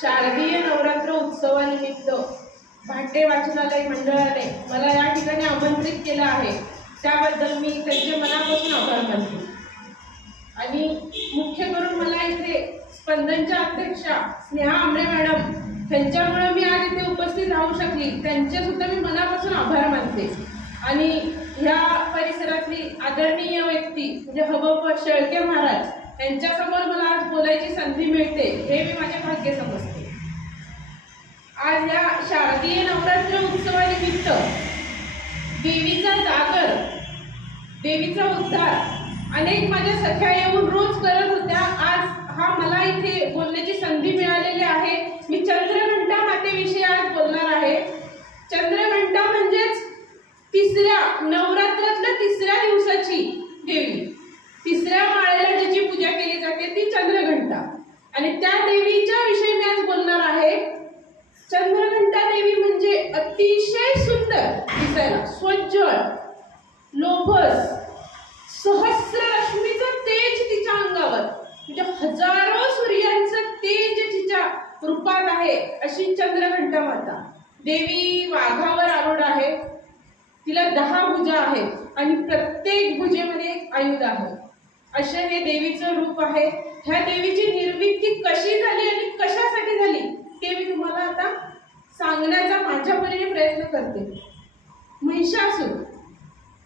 शारदीय नवरात्र उत्सवानिमित्त भाटे वाचनालय मंडळाने मला या ठिकाणी आमंत्रित केलं आहे, त्याबद्दल मी त्यांचे मनापासून आभार मानते। आणि मुख्य करून मला इथे स्पंदनच्या अध्यक्षा स्नेहा आमरे मॅडम त्यांच्यामुळे मी आज इथे उपस्थित राहू शकली, त्यांचे सुद्धा मी मनापासून आभार मानते। आणि ह्या परिसरातली आदरणीय व्यक्ती म्हणजे हबप शेळके महाराज यांच्यासमोर मला आज बोलायची संधी मिळते, हे मी माझे भाग्य समजते। आज या शारदीय नवरात्र उत्सवानिमित्त देवीचा जागर, देवीचा उद्धार अनेक माझ्या सख्या येऊन रोज करत होत्या। आज हा मला इथे बोलण्याची संधी मिळालेली आहे। मी चंद्रघंटा मातेविषयी आज बोलणार आहे। चंद्रघंटा म्हणजेच तिसऱ्या नवरात्रातल्या तिसऱ्या दिवसाची देवी, तिसऱ्या माळेला ज्याची पूजा केली जाते ती चंद्रघंटा, आणि त्या देवीच्या विषयी मी आज बोलणार आहे। चंद्रघंटा देवी म्हणजे अतिशय सुंदर दिसायला, स्वज्जळ, लोभस, सहस्र रश्मीचं तेज तिच्या अंगावर, म्हणजे हजारो सूर्यांचं तेज तिच्या रूपात आहे अशी चंद्रघंटा माता। देवी वाघावर आरूढ आहे, तिला 10 भुजा आहेत आणि प्रत्येक भुजेमध्ये एक आयुध आहे, असे हे देवीचं रूप आहे। ह्या देवीची निर्मिती कशी झाली आणि कशासाठी झाली ते मी तुम्हाला आता सांगण्याचा माझ्या परीने प्रयत्न करते। महिषासूर,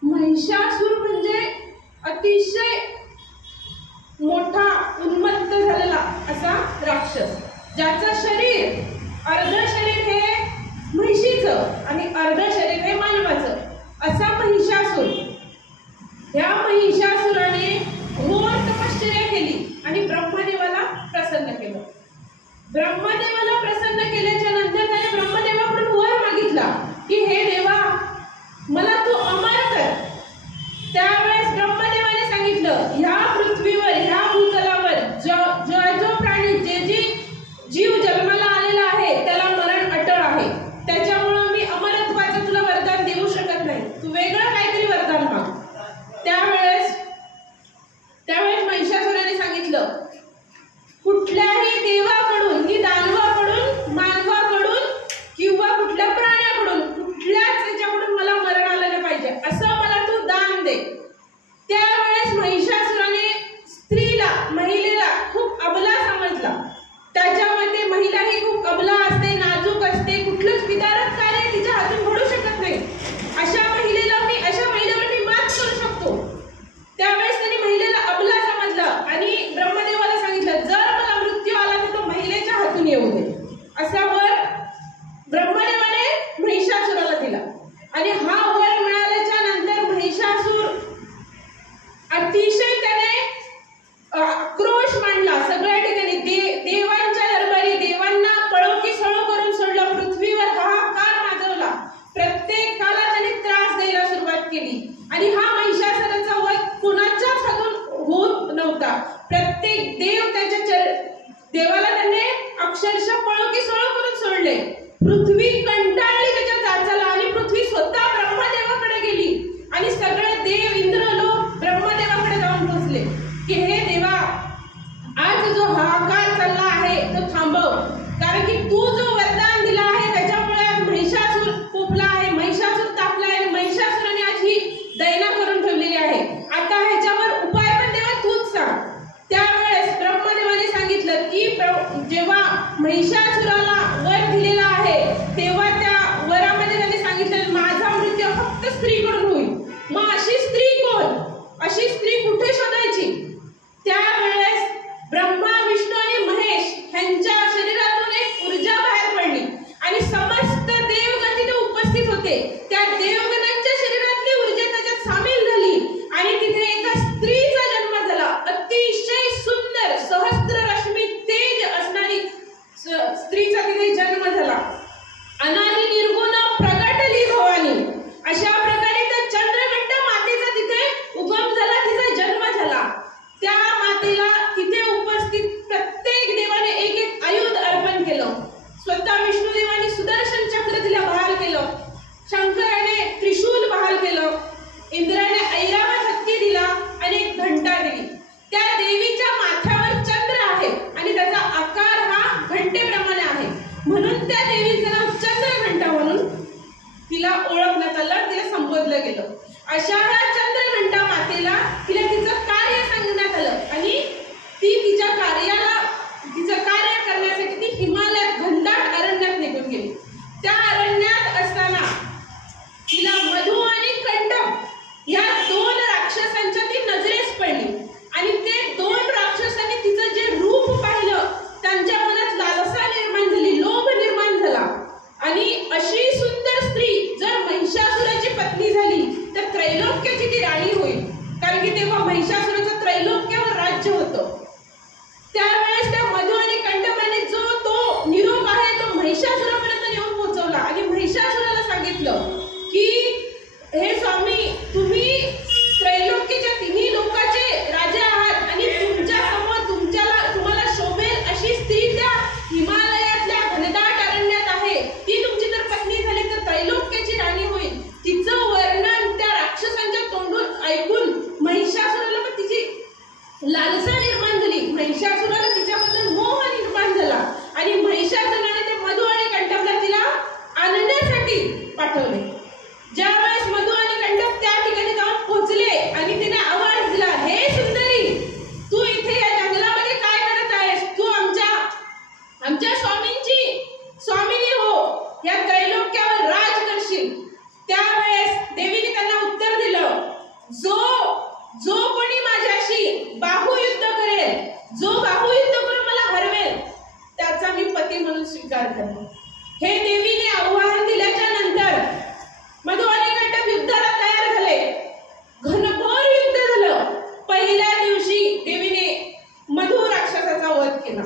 महिषासूर म्हणजे अतिशय मोठा उन्मत्त झालेला असा राक्षस, ज्याचं शरीर अर्ध शरीर हे म्हैशीचं आणि अर्ध शरीर हे मानवाचं, असा महिषासूर। या महिषासुराने घोर तपश्चर्या केली आणि ब्रह्मदेवाला प्रसन्न केलं। ब्रह्मदेवाला प्रसन्न केल्याच्या नंतर त्याने ब्रह्मदेवाकडून वर मागितला की हे देवा, मला तू अमर कर। त्यावेळेस ब्रह्मदेवाने सांगितलं, ह्या पृथ्वीवर, ह्या भूतलावर जो प्राणी, जे जीव जन्माला आलेला आहे त्याला मरण अटळ आहे, त्याच्यामुळे मी अमरत्वाचं तुला वरदान देऊ शकत नाही, तू वेगळं काहीतरी वरदान माग। त्यावेळेस महिषासुराने सांगितलं, कुठल्याही देवाकडून की दानवाकडून, मानवाकडून किंवा कुठल्या प्राण्याकडून, कुठल्याच याच्याकडून मला मरण आलं नाही पाहिजे, असं मला तू दान दे। त्यावेळेस महिषासुराने स्त्रीला, महिलेला खूप अबला समजला। त्याच्यामध्ये महिला ही खूप अबला असते, नाजूक असते, कुठलंच विदारक कार्य तिच्या हातून घडू शकत नाही, अशा महिलेवर मी मात करू शकतो। त्यावेळेस त्यांनी महिलेला अबला समजलं आणि ब्रह्मदेवाला सांगितलं, जर मला मृत्यू आला तर तो महिलेच्या हातून येऊ दे, असा वर ब्रह्मदेवाने महिषासुराला दिला। आणि हा वर मिळाल्याच्या नंतर महिषासूर अतिशय त्याने आक्रोश मांडला सगळ्या ठिकाणी, देवांच्या दरबारी, देवांना पळो की सळो करून सोडलं, पृथ्वीवर हाहाकार माजवला, प्रत्येकाला त्याने त्रास द्यायला सुरुवात केली। आणि हा महिषासुराचा वध कुणाच्याच हातून होत नव्हता, प्रत्येक देव त्याच्या देवाला त्याने अक्षरशः पळो की सळो करून सोडले। पृथ्वी कंटाळली त्याच्या जाचाला आणि पृथ्वी स्वतः ब्रह्मदेवाकडे गेली आणि सगळे देव, इंद्र लोक ब्रह्मदेवाकडे जाऊन पोहोचले की हे देवा, आज जो हाहाकार चालला आहे तो थांबव, कारण की तू जो वरदान दिला आहे त्याच्यामुळे आज महिषासूर कोपला आहे, महिषासूर तापला आहे, महिषासुराने आज ही दैना करून ठेवलेली आहे, आता ह्याच्यावर उपाय पण देवा तूच सांग। त्यावेळेस ब्रह्मदेवाने सांगितलं की जेव्हा महिषासुराला वर दिलेला आहे तेव्हा त्या वरामध्ये त्याने सांगितलं, माझा मृत्यू फक्त स्त्रीकडून होईल। मग अशी स्त्री कोण, अशी स्त्री कुठे शोधायची? त्यावेळेस ब्रह्मा, विष्णू आणि महेश यांच्या शरीरातून एक ऊर्जा बाहेर पडली आणि समस्त देवगण तिथे उपस्थित होते। त्या देवगणांच्या शरीरातली ऊर्जा त्याच्यात सामील झाली आणि तिथे एका स्त्रीचा जन्म झाला, अतिशय सुंदर, सहस्र रश्मी तेज असणारी स्त्रीचा तिथे जन्म झाला। अनादि निर्गुण प्रगटली भवानी, अशा प्रकारे त्या चंद्रघंटा मातेचा तिथे उगम झाला, तिचा जन्म झाला। त्या मातेला देवीचं नाव चंद्रघंटा म्हणून तिला ओळखण्यात आलं, तिला संबोधलं गेलं. अशा या चंद्रघंटा मातेला तिला तिचं कार्य सांगण्यात आलं आणि ती तिचं कार्य करण्यासाठी ती हिमालयात घनदाट अरण्यात निघून गेली. त्या अरण्यात असताना तिला मधु आणि कंटक या दोन राक्षसांच्या ती नजरेस पडली आणि ते दोन राक्षसांनी तिचं जे रूप पाहिलं त्यांच्या मनात लालसा निर्माण झाली, लोभ निर्माण झाला. आणि अशी सुंदर स्त्री जर महिषासुराची पत्नी झाली तर त्रैलोक्याची ती राणी होईल, कारण की तेव्हा महिषासुराचं त्रैलोक्यावर राज्य होतं. त्यावेळेस त्या मधु आणि कंटकाने जो तो निरोप आहे तो महिषासुरापर्यंत नेऊन पोहोचवला आणि महिषासुराला सांगितलं की हे स्वामी, तुम्ही त्रैलोक्याच्या तिन्ही लोकांचे राजा आहात आणि तुमच्या समोर तुम्हाला शोभेल अशी स्त्री त्या हिमालयातल्या घनदाट अरण्यात आहे. ती तुमची जर पत्नी झाली तर त्रैलोक्याची राणी होईल. तिचं वर्णन त्या राक्षसांच्या तोंडून ऐकून महिषासुराला पण तिची लालसा निर्माण झाली. महिषासुराला तिच्याबद्दल मोह निर्माण झाला आणि महिषासुराने ते मधु आणि कंटकला तिला आणण्यासाठी पाठवले. ज्यावेळेस मधु आणि कंटक त्या ठिकाणी जाऊन पोहोचले आणि तिने आवाज दिला, हे सुंदरी, तू इथे या जंगलामध्ये काय करत आहेस? तू आमच्या स्वामिनी हो, या त्रैलोक्यावर राज करशील. त्यावेळेस देवीने त्यांना उत्तर दिलं, जो कोणी माझ्याशी बाहुयुद्ध करेल, जो बाहुयुद्ध करून मला हरवेल त्याचा मी पती म्हणून स्वीकार करतो. हे देवीने आव्हान दिल्याच्या नंतर मधु आणि कंटक युद्धाला तयार झाले. घनघोर युद्ध झालं. पहिल्या दिवशी देवीने मधु राक्षसाचा वध केला,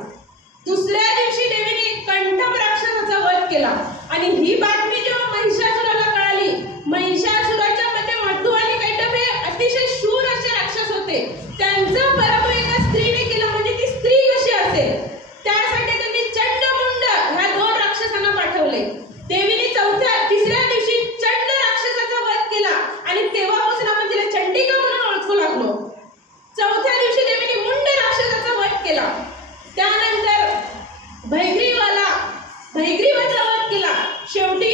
दुसऱ्या दिवशी देवीने कंटक राक्षसाचा वध केला. आणि ही बातमी जेव्हा महिषासुराला कळाली, महिषासुराच्या मते मधु आणि कंटक हे अतिशय शूर असे राक्षस होते. त्यांचा पराभव एका स्त्रीने केला, म्हणजे ती स्त्री कशी असेल, त्यासाठी त्यांनी चंडमुंड ह्या दोन राक्षसांना पाठवले. देवीने तिसऱ्या दिवशी चंड राक्षसाचा वध केला आणि तेव्हापासून आपण तिला चंडिका म्हणून ओळखू लागलो. चौथ्या दिवशी देवीने मुंड राक्षसाचा वध केला. त्यानंतर भैग्रीवाचा वध केला. शेवटी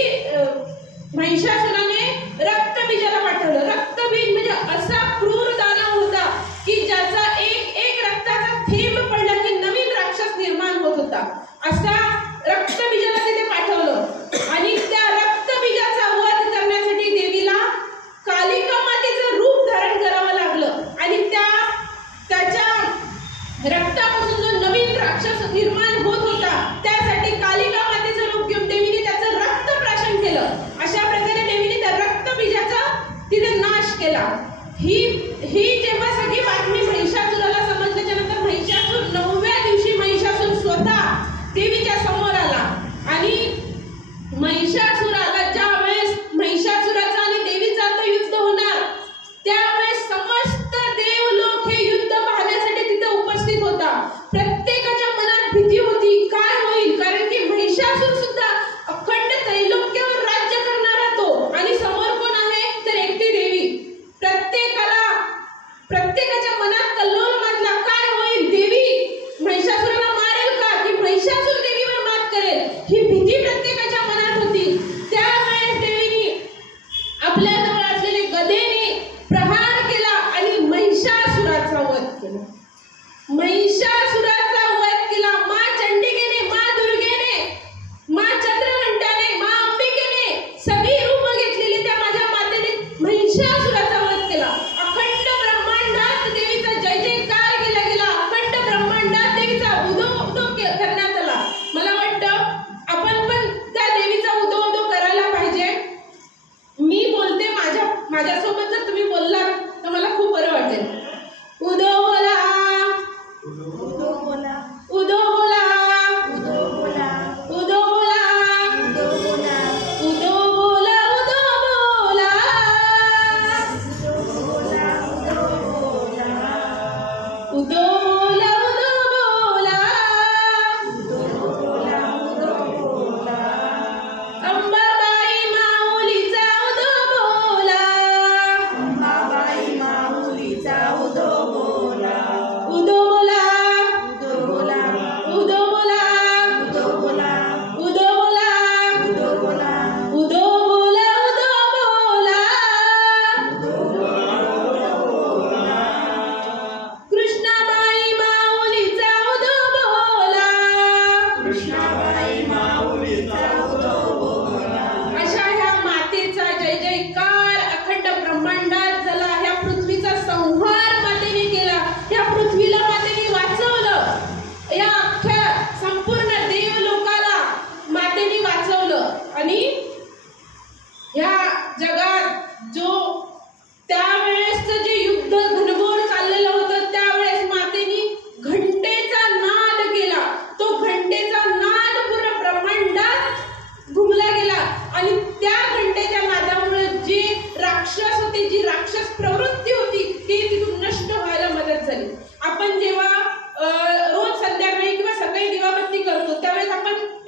महिषासुराने रक्तबीजाला पाठवलं. रक्तबीज म्हणजे असा क्रूर दानव होता की ज्याचा एक रक्ताचा थेंब पडला की नवीन राक्षस निर्माण होत होता. असा रक्तबीजाला तिथे पाठवलं आणि त्या रक्तबीजाचा वध करण्यासाठी देवीला कालिका मातेचं रूप धारण करावं लागलं आणि त्याच्या रक्तापासून जो नवीन राक्षस निर्माण होत होता त्यासाठी कालिका मातेचं रूप घेऊन देवीने त्याचं रक्त प्राशन केलं. अशा प्रकारे देवीने त्या रक्तबीजाचा तिथे नाश केला. ही जेव्हा सगळी बातमी महिषासुराला समजल्याच्या नंतर महिषासुर 9व्या दिवशी महिषासुर स्वतः देवीच्या समोर आला आणि महिषासुराला ज्यावेळेस महिषासुराचा आणि देवीचा युद्ध होणार त्यावेळेस समस्त देवलोक हे युद्ध पाहण्यासाठी तिथे उपस्थित होता. प्रत्येकाच्या मनात भीती होती, काय होईल, कारण की महिषासुर सुद्धा अखंड त्रैलोक्यावर राज्य करणारा तो आणि समोर कोण आहे तर एकटी देवी. प्रत्येकाच्या मनात कल्लोळ माजला, काय होईल, देवी महिषासुराला मारेल का की महिषासुर देवीवर मात करेल, ही भीती प्रत्येकाच्या मनात होती. त्यावेळेस देवीने आपल्या जवळ असलेले गदेने प्रहार केला आणि महिषासुराचा वध केला. महिषासुराचा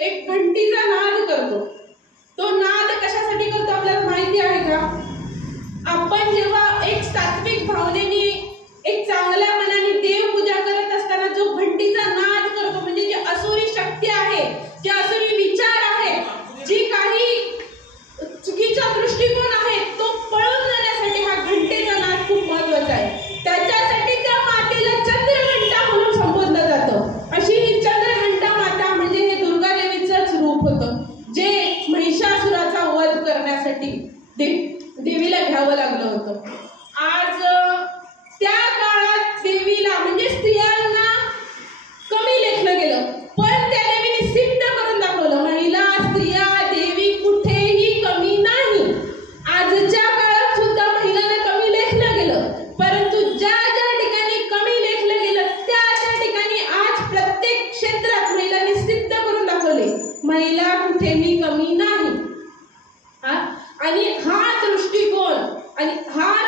एक घंटीचा नाद करतो. तो नाद कशासाठी करतो आपल्याला माहिती आहे का? आपण जेव्हा एक सात्विक भावनेने, एक चांगल्या मनाने देवपूजा करत असताना जो घंटीचा नाद करतो, म्हणजे जी असुरी शक्ती आहे, जे असुरी विचार आहे, जी काही चुकीचा दृष्टिकोन आहे, तो पळून जाण्यासाठी हा घंटेचा नाद खूप महत्वाचा आहे. त्याच्यासाठी त्या मातेला चंद्रघंटा म्हणून संबोधलं जातं. अशी ही चंद्रघंटा माता म्हणजे हे दुर्गा देवीचंच रूप होतं, जे महिषासुराचा वध करण्यासाठी देवीला घ्यावं लागलं होतं. आज त्या काळात देवीला म्हणजे स्त्रियांना कमी लेखलं गेलं, पण त्या देवीने सिद्ध करून दाखवलं, महिला, स्त्रिया, देवी कुठेही कमी नाही. आजच्या काळात सुद्धा महिलांना कमी लेखलं गेलं, परंतु ज्या ज्या ठिकाणी कमी लेखलं गेलं त्या त्या ठिकाणी आज प्रत्येक क्षेत्रात महिलांनी सिद्ध करून दाखवले, महिला कुठेही कमी नाही. आणि हा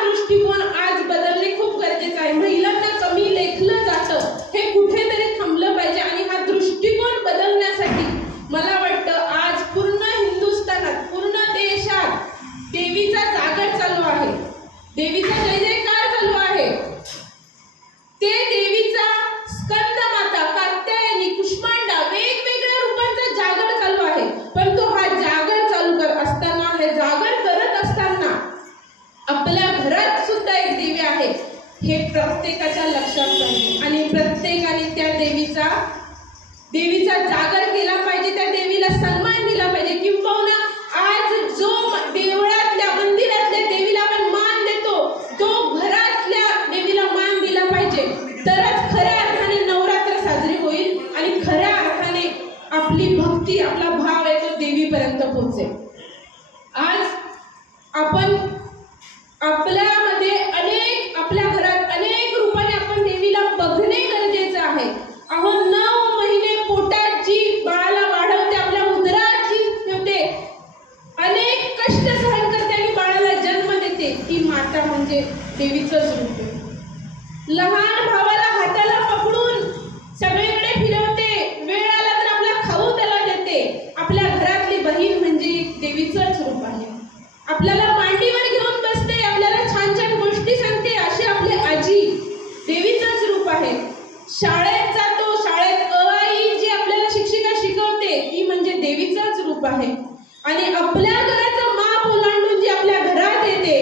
दृष्टिकोन आज बदलणे खूप गरजेचं आहे. महिलांना कमी लेखलं जातं हे कुठेतरी थांबलं पाहिजे. आणि हा दृष्टिकोन बदलण्यासाठी मला वाटतं आज पूर्ण हिंदुस्थानात, पूर्ण देशात देवीचा जागर चालू आहे, देवीचा जय जयकार चालू आहे. ते देवीचा स्कंद माता, कात्यायनी, कुष्मांडा वेगवेगळ्या रूपांचा जागर चालू आहे. पण तो हा जागर चालू असताना, हे जागर करत असताना आपल्या घरात सुद्धा एक देवी आहे हे प्रत्येकाच्या लक्षात पाहिजे. आणि प्रत्येकाने त्या देवीचा जागर केला पाहिजे, त्या देवीला सन्मान दिला पाहिजे. किंबहुना आज जो देवळातल्या, मंदिरातल्या देवीला आपण मान देतो, तो घरातल्या देवीला मान दिला पाहिजे. तरच खऱ्या अर्थाने नवरात्र साजरी होईल आणि खऱ्या अर्थाने आपली भक्ती, आपला भाव आहे तो देवीपर्यंत पोहोचेल. आज आपण आपल्यामध्ये आपल्या घरात अनेक रूपाने आपण देवीला बघणे गरजेचं आहे. अहो 9 महिने पोटात जी बाळाला वाढवते, आपल्या उदरात जी ठेवते, अनेक कष्ट सहन करते आणि बाळाला जन्म देते, ती माता म्हणजे देवीचंच रूप आहे. लहान भावाला हाताला पकडून सगळीकडे फिरवते, वेळ आला तर आपला खाऊ त्याला देते. आपल्या घरातली बहीण म्हणजे देवीचंच रूप आहे. आपल्याला मांडीवर घेऊन बसते, आपल्याला छान छान गोष्टी सांगते, अशी आपली आजी देवीचंच रूप आहे. शाळेत जातो, शाळेत आई जी आपल्याला शिक्षिका शिकवते ती म्हणजे देवीचंच रूप आहे. आणि आपल्या घराचं माप ओलांडून जी आपल्या घरात येते,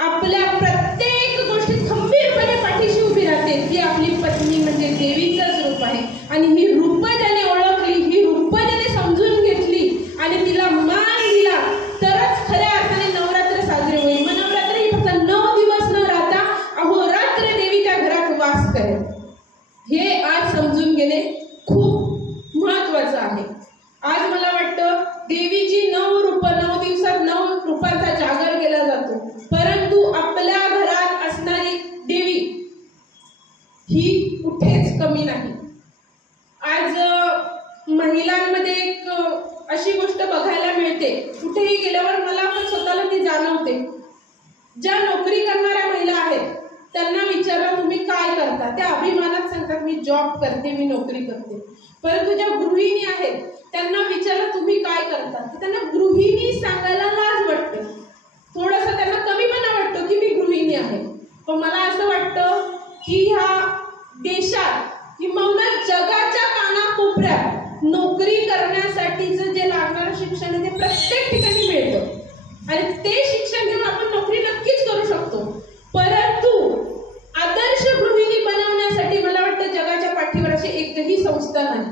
आपल्या प्रत्येक गोष्टीत खंबीरपणे पाठीशी उभी राहते, ती आपली पत्नी म्हणजे देवीचंच रूप आहे. आणि ही रूप ज्याने ओळखली, ही रूप ज्याने समजून घेतली आणि तिला मान दिला, तरच खऱ्या अर्थाने नवरात्र साजरे होईल. मग नवरात्र ही फक्त 9 दिवस न राहता अहोरात्र देवी त्या घरात वास करेल, हे आज समजून घेणे खूप महत्वाचं आहे. आज मला वाटतं देवीची 9 रूपं, 9 दिवसात 9 रूपांचा जागर केला जातो, परंतु आपल्या घरात असणारी देवी ही कुठेच कमी नाही. आज महिलांमध्ये एक अशी गोष्ट बघायला मिळते, कुठेही गेल्यावर मला पण स्वतःला ती जाणवते. ज्या नोकरी करणाऱ्या महिला आहेत त्यांना विचारलं तुम्ही काय करता, त्या अभिमानात सांगतात मी जॉब करते, मी नोकरी करते. परंतु ज्या गृहिणी आहेत त्यांना विचारलं तुम्ही काय करता, तर त्यांना गृहिणी सांगायला लाज वाटते, थोडासा त्यांना कमीपणा वाटतो की मी गृहिणी आहे. पण मला असं वाटतं की ह्या देशात किंवा जगाच्या कानाकोपऱ्यात नोकरी करण्यासाठीचं जे लागणारं शिक्षण आहे ते प्रत्येक ठिकाणी मिळतं आणि ते शिक्षण घेऊन आपण नोकरी नक्कीच करू शकतो. परंतु आदर्श गृहिणी बनवण्यासाठी मला वाटतं जगाच्या पाठीवर अशी एकही संस्था नाही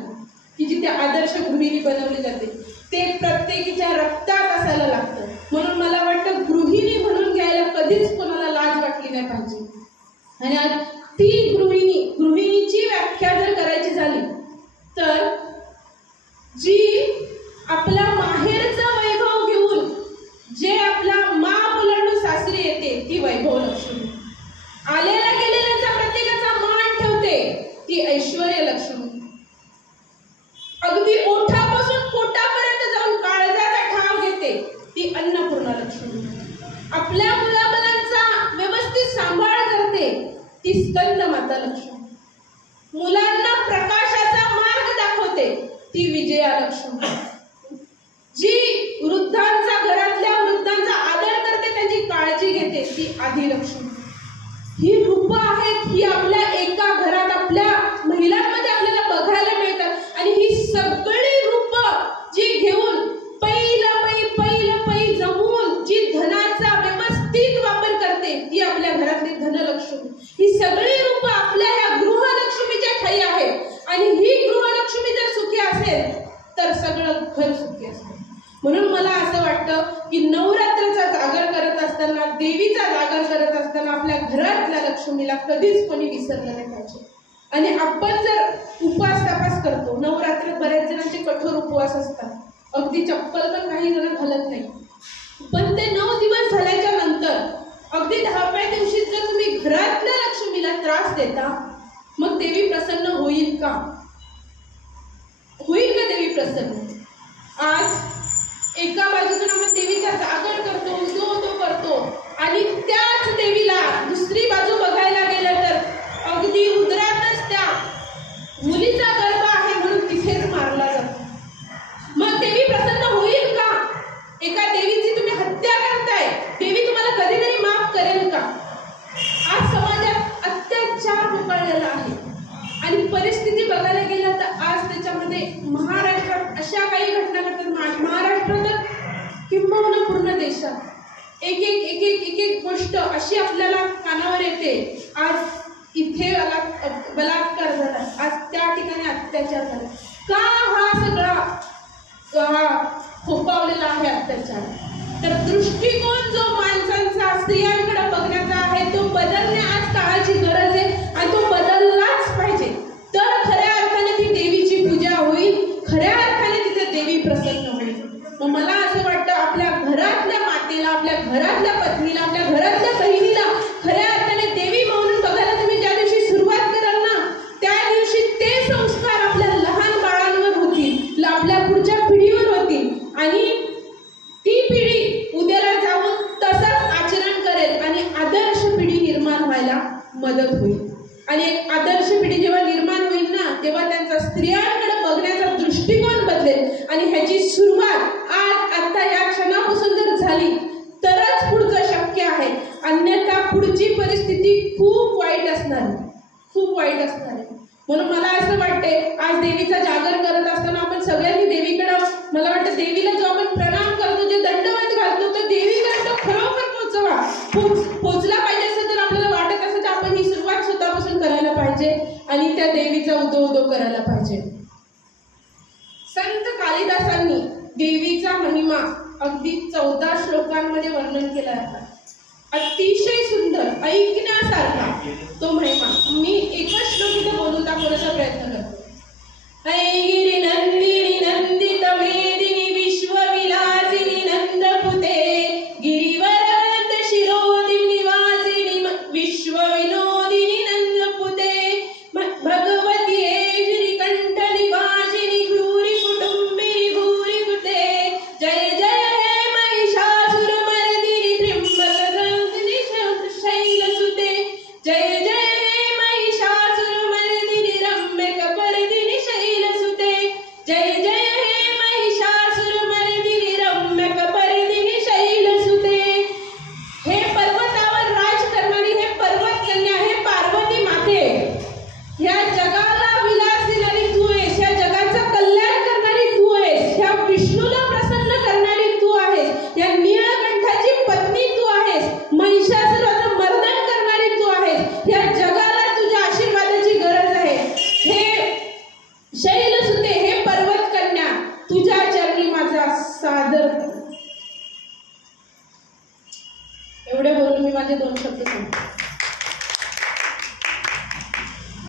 की जिथे आदर्श गृहिणी बनवली जाते. ते प्रत्येकीच्या रक्तात असायला लागतं. म्हणून मला वाटतं गृहिणी म्हणून घ्यायला कधीच कोणाला लाज वाटली नाही पाहिजे. आणि आज ती गृहिणीची व्याख्या जर करायची झाली तर जी आपला माहेरचा वैभव घेऊन जे आपला माप ओलांडून सासरी येते ती वैभव लक्ष्मी, आलेल्या गेलेल्यांचा प्रत्येकाचा मान ठेवते ती ऐश्वर्य लक्ष्मी, अगदी ओठापासून पोटापर्यंत जाऊन काळजाचा ठाव घेते ती अन्नपूर्णा लक्ष्मी, आपल्या मुलाबाळांचा व्यवस्थित सांभाळ करते ती स्कंद माता लक्ष्मी, मुलांना प्रकाशाचा मार्ग दाखवते ती विजयालक्ष्मी, जी वृद्धांचा, घरातल्या वृद्धांचा आदर करते, त्यांची काळजी घेते, ती आदिलक्ष्मी. ही रूपं आहेत, ही आपल्या एका घरात आपल्या महिलांमध्ये आपल्याला बघायला मिळतात. आणि ही सगळी रूपं जी घेऊन पै जमून जी धनाचा व्यवस्थित वापर करते, ती आपल्या घरातली धनलक्ष्मी. ही सगळी रूपं आपल्या ह्या गृहलक्ष्मीच्या ठायी आहेत. आणि ही गृहलक्ष्मी जर सुखी असेल तर सगळं घर सुखी असेल. म्हणून मला असं वाटतं की नवरात्राचा जागर करत असताना, देवीचा जागर करत असताना आपल्या घरातल्या लक्ष्मीला कधीच कोणी विसरलं नाही पाहिजे. आणि आपण जर उपास तापास करतो, नवरात्र बऱ्याच जणांचे कठोर उपवास असतात, अगदी चप्पल पण काही जण घालत नाही, पण ते 9 दिवस झाल्याच्या नंतर अगदी 10व्या दिवशी जर तुम्ही घरातल्या लक्ष्मीला त्रास देता, मग देवी प्रसन्न होईल का? होईल का देवी प्रसन्न? आज एका बाजूतून आपण देवीचा जागर करतो, उदो करतो, आणि त्याच देवीला दुसरी बाजू बघायला गेलं तर अगदी उदरातच त्या मुलीचा गर्भ आहे म्हणून तिथेच मारला जातो. मग देवी प्रसन्न होईल का? एका देवीची तुम्ही हत्या करताय, देवी तुम्हाला कधीतरी माफ करेल का? आज समाजात अत्याचार उकळलेला आहे. आणि परिस्थिती बघायला गेला तर आज त्याच्यामध्ये महाराष्ट्रात अशा काही घटना घडतात, महाराष्ट्रात किंबहुना पूर्ण देशात एक एक गोष्ट अशी आपल्याला कानावर येते. आज इथे बलात्कार झाला, आज त्या ठिकाणी अत्याचार झाला. का हा सगळा फोपावलेला आहे अत्याचार? तर दृष्टिकोन जो माणसांचा स्त्रियांकडे बघण्याचा आहे तो बदलणे आज काळाची गरज आहे. आणि तो बदललाच पाहिजे, तर खऱ्या अर्थाने ती देवीची पूजा होईल, खऱ्या अर्थाने तिथे देवी प्रसन्न होईल. मग मला असं वाटतं आपल्या घरातल्या मातेला, आपल्या घरातल्या पत्नीला, आपल्या घरातल्या बहिणीला खऱ्या अर्थाने देवी म्हणून बघायला तुम्ही ज्या दिवशी सुरुवात कराल ना, त्या दिवशी ते संस्कार आपल्या लहान बाळांवर होतील, आपल्या पुढच्या पिढीवर होतील. आणि ती पिढी उद्याला जाऊन तसंच आचरण करेल आणि आदर्श पिढी निर्माण व्हायला मदत होईल. आणि एक आदर्श पिढी जेव्हा निर्माण होईल ना, तेव्हा त्यांचा स्त्रियांकडे बघण्याचा दृष्टिकोन बदलेल. आणि ह्याची सुरुवात आता या क्षणापासून जर झाली तरच पुढचं शक्य आहे. अन्यथा पुढची परिस्थिती खूप वाईट असणार आहे, खूप वाईट असणार आहे. म्हणून मला असं वाटते आज देवीचा जागर करत असताना आपण सगळ्यांनी देवीकडं, मला वाटतं देवीला जो आपण प्रणाम करतो, जे दंडवत घालतो, तो देवीकडे खरोखर पोचला पाहिजे. असं जर आपल्याला वाटत असेल तर आपण ही सुरुवात स्वतःपासून करायला पाहिजे आणि त्या देवीचा उदो करायला पाहिजे. संत कालिदासांनी देवीचा महिमा अगदी 14 श्लोकांमध्ये वर्णन केला आहे. अतिशय सुंदर, ऐकण्यासारखा तो महिमा. मी एकच श्लोक इथे बोलून दाखवण्याचा प्रयत्न करतो. ऐगिरी नंदिनी नंदित मेदिनी विश्वविलासिनी नंदपुते गिरिवरवरद शिरोदिनी निवासिनी विश्वविनोदिनी नंदपुते भगवती ऐगिरी कंठ निवासिनी भूरि कुटुंबिनी भूरि कुते जय जय हे महिषासुर मर्दिनी त्र्यंबकगंधिनी शैलसुते जय जय हे महिषासुर मर्दिनी रम्यकपर्दिनी शैलसुते जय जय हे महिषासुर मर्दिनी रम्यकपर्दिनी शैलसुते. हे पर्वतावर राज करणारी, हे पर्वत कन्या, हे पार्वती माते, ह्या जगाला विलास देणारी तू आहेस, ह्या जगाचं कल्याण करणारी तू आहेस, ह्या विष्णूला प्रसन्न करणारी तू आहेस, या नीळकंठाची पत्नी तू आहेस, महिषासुराचं मर्दन करणारी तू आहेस. या जगाला तुझ्या आशीर्वादाची गरज आहे. हे शैलसुते, हे पर्वत कन्या, तुझ्या चरणी माझा सादर. एवढे बोलून मी माझे 2 शब्द सांगतो.